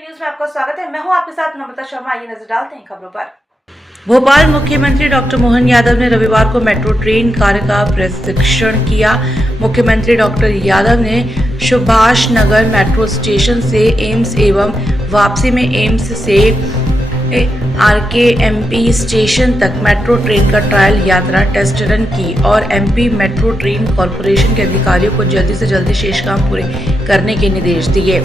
News में आपका स्वागत है। मैं हूं आपके साथ नम्रता शर्मा। आइए नजर डालते हैं खबरों पर। भोपाल मुख्यमंत्री डॉक्टर मोहन यादव ने रविवार को मेट्रो ट्रेन कार्य का प्रशिक्षण किया। मुख्यमंत्री डॉक्टर यादव ने सुभाष नगर मेट्रो स्टेशन से एम्स एवं वापसी में एम्स से आरकेएमपी स्टेशन तक मेट्रो ट्रेन का ट्रायल यात्रा टेस्ट रन की और एमपी मेट्रो ट्रेन कॉरपोरेशन के अधिकारियों को जल्दी से जल्दी शेष काम पूरे करने के निर्देश दिए।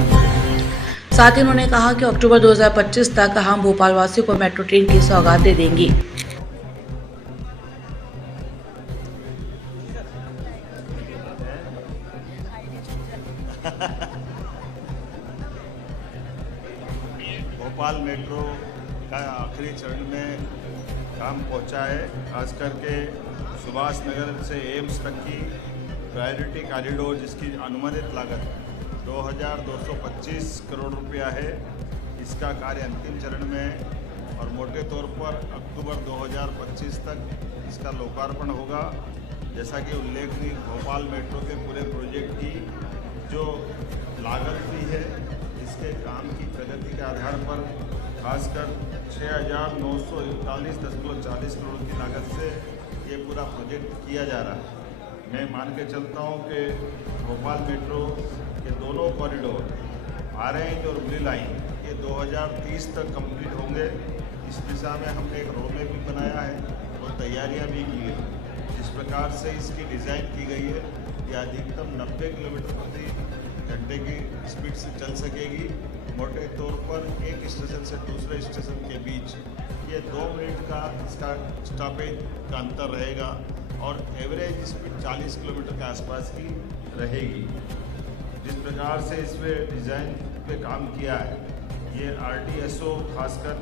साथ ही उन्होंने कहा कि अक्टूबर 2025 तक हम भोपाल वासियों को मेट्रो ट्रेन की सौगात दे देंगे। भोपाल मेट्रो का आखिरी चरण में काम पहुंचा है। खास करके सुभाष नगर से एम्स तक की प्रायोरिटी कॉरिडोर जिसकी अनुमानित लागत 2225 करोड़ रुपया है, इसका कार्य अंतिम चरण में है और मोटे तौर पर अक्टूबर 2025 तक इसका लोकार्पण होगा। जैसा कि उल्लेखनीय भोपाल मेट्रो के पूरे प्रोजेक्ट की जो लागत भी है, इसके काम की प्रगति के आधार पर खासकर 6,941.40 करोड़ की लागत से ये पूरा प्रोजेक्ट किया जा रहा है। मैं मान के चलता हूँ कि भोपाल मेट्रो के दोनों कॉरिडोर ऑरेंज और ब्लू लाइन ये 2030 तक कंप्लीट होंगे। इस दिशा में हमने एक रोड मैप भी बनाया है और तैयारियां भी की है। जिस प्रकार से इसकी डिज़ाइन की गई है, ये अधिकतम 90 किलोमीटर प्रति घंटे की स्पीड से चल सकेगी। मोटे तौर पर एक स्टेशन से दूसरे स्टेशन के बीच ये 2 मिनट का इसका स्टॉपेज का अंतर रहेगा और एवरेज स्पीड 40 किलोमीटर के आसपास की रहेगी। जिस प्रकार से इसमें डिज़ाइन पे काम किया है, ये RDSO खासकर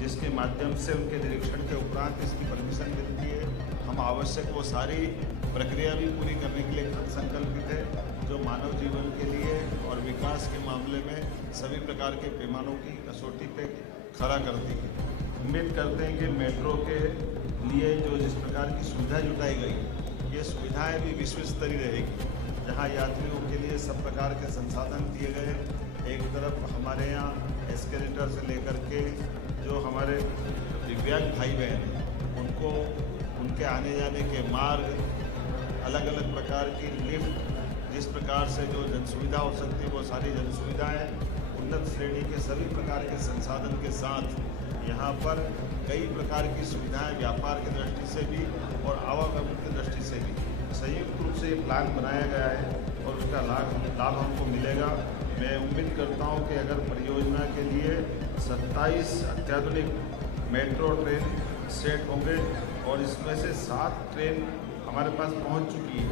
जिसके माध्यम से उनके निरीक्षण के उपरांत इसकी परमिशन मिलती है, हम आवश्यक वो सारी प्रक्रिया भी पूरी करने के लिए कृत संकल्पित है, जो मानव जीवन के लिए और विकास के मामले में सभी प्रकार के पैमानों की कसौटी पे खरा करती है। उम्मीद करते हैं कि मेट्रो के लिए जो जिस प्रकार की सुविधा जुटाई गई, ये सुविधाएं भी विश्व स्तरीय रहेगी, जहां यात्रियों के लिए सब प्रकार के संसाधन दिए गए। एक तरफ हमारे यहाँ एस्केलेटर से लेकर के जो हमारे दिव्यांग भाई बहन हैं, उनको उनके आने जाने के मार्ग, अलग अलग प्रकार की लिफ्ट, जिस प्रकार से जो जन सुविधा हो सकती है वो सारी जन सुविधाएँ, उन्नत श्रेणी के सभी प्रकार के संसाधन के साथ यहाँ पर कई प्रकार की सुविधाएं व्यापार की दृष्टि से भी और आवागमन की दृष्टि से भी संयुक्त रूप से ये प्लान बनाया गया है और उसका लाभ हमको मिलेगा। मैं उम्मीद करता हूँ कि अगर परियोजना के लिए 27 अत्याधुनिक मेट्रो ट्रेन सेट होंगे और इसमें से 7 ट्रेन हमारे पास पहुँच चुकी है।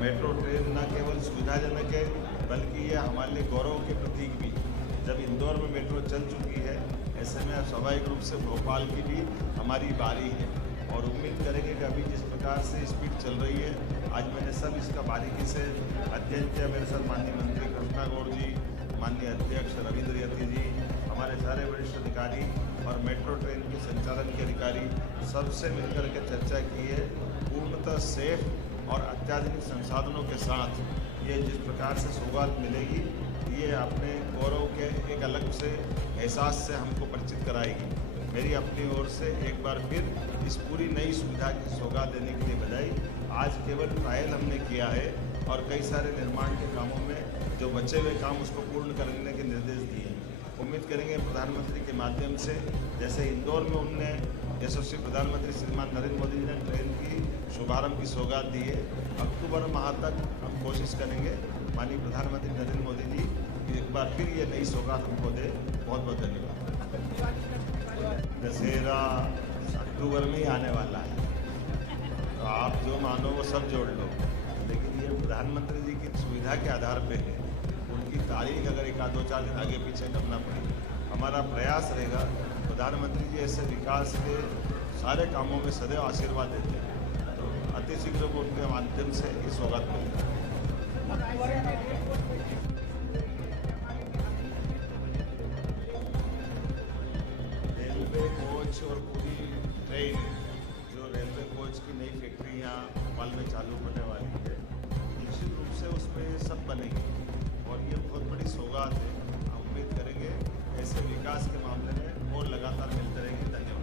मेट्रो ट्रेन न केवल सुविधाजनक है बल्कि ये हमारे लिए गौरव के प्रतीक भी। जब इंदौर में मेट्रो चल चुकी है, ऐसे में स्वाभाविक रूप से भोपाल की भी हमारी बारी है और उम्मीद करेंगे कि अभी जिस प्रकार से स्पीड चल रही है, आज मैंने सब इसका बारीकी से अध्ययन किया। मेरे साथ माननीय मंत्री कृष्णा गौड़ जी, माननीय अध्यक्ष रविंद्र यति जी, हमारे सारे वरिष्ठ अधिकारी और मेट्रो ट्रेन के संचालन के अधिकारी सबसे मिलकर के चर्चा की है। पूर्णतः सेफ और अत्याधुनिक संसाधनों के साथ ये जिस प्रकार से सौगात मिलेगी, ये अपने गौरव के एक अलग से एहसास से हमको परिचित कराएगी। मेरी अपनी ओर से एक बार फिर इस पूरी नई सुविधा की सौगात देने के लिए बधाई। आज केवल ट्रायल हमने किया है और कई सारे निर्माण के कामों में जो बचे हुए काम उसको पूर्ण करने के निर्देश दिए हैं। उम्मीद करेंगे प्रधानमंत्री के माध्यम से, जैसे इंदौर में उनने यशस्वी प्रधानमंत्री श्रीमान नरेंद्र मोदी जी ने ट्रेन की शुभारंभ की सौगात दी है, अक्टूबर माह तक हम कोशिश करेंगे माननीय प्रधानमंत्री नरेंद्र मोदी जी एक बार फिर ये नई सौगात हमको दे। बहुत बहुत धन्यवाद। दशहरा अक्टूबर में ही आने वाला है, तो आप जो मानो वो सब जोड़ लो, लेकिन ये प्रधानमंत्री जी की सुविधा के आधार पे है। उनकी तारीख अगर 1-2-4 दिन आगे पीछे करना पड़े, हमारा प्रयास रहेगा। प्रधानमंत्री जी ऐसे विकास के सारे कामों में सदैव आशीर्वाद देते हैं, तो अतिशीघ्र उनके माध्यम से ये सौगात मिलेगा। रेलवे कोच और पूरी ट्रेन, जो रेलवे कोच की नई फैक्ट्री यहाँ भोपाल में चालू होने वाली है, निश्चित रूप से उसमें सब बनेगी और ये बहुत बड़ी सौगात है। हम उम्मीद करेंगे ऐसे विकास के मामले में और लगातार मिलते रहेंगे। धन्यवाद।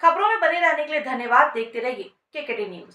खबरों में बने रहने के लिए धन्यवाद। देखते रहिए केकेटी न्यूज।